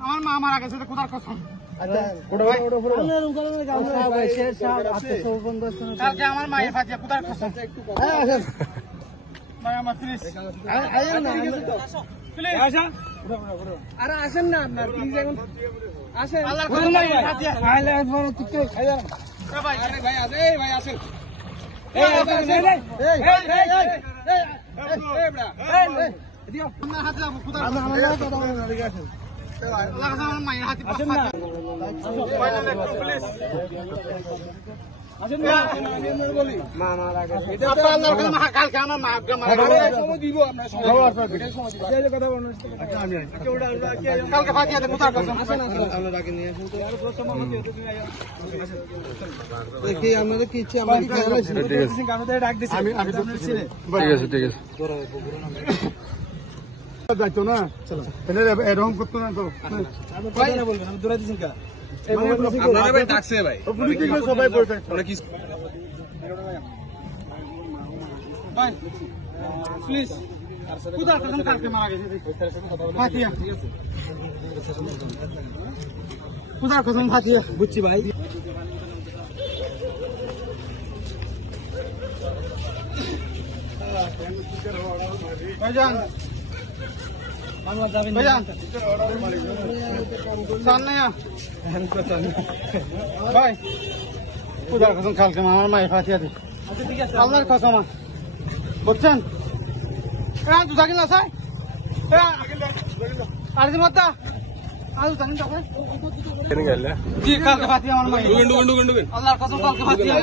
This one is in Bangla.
আমার মা মারা গেছে কোথার কথা আমার মায়ের ফাটিয়া কোথার কথা আরে আসেন না আপনার প্লিজ এখন আসেন ভাই আসেন আমাদের কি ইচ্ছে যাইতো না এরকম করতো না তো দৌড়াই দিচ্ছেন কা সবাই প্লিজ কোথার কথা কালকে মারা গেছে কোথার কথা ফাতিয়া বুঝছি ভাই ভাইজান ভাই কোথার কসম কালকে আমার মায়ের ফাটিয়া দিই আপনার কসম বুঝছেন জুতা কিনা আছে আর মত কালকে ফাটিয়া আমার মায়ের আল্লাহর কসম কালকে ফাটিয়া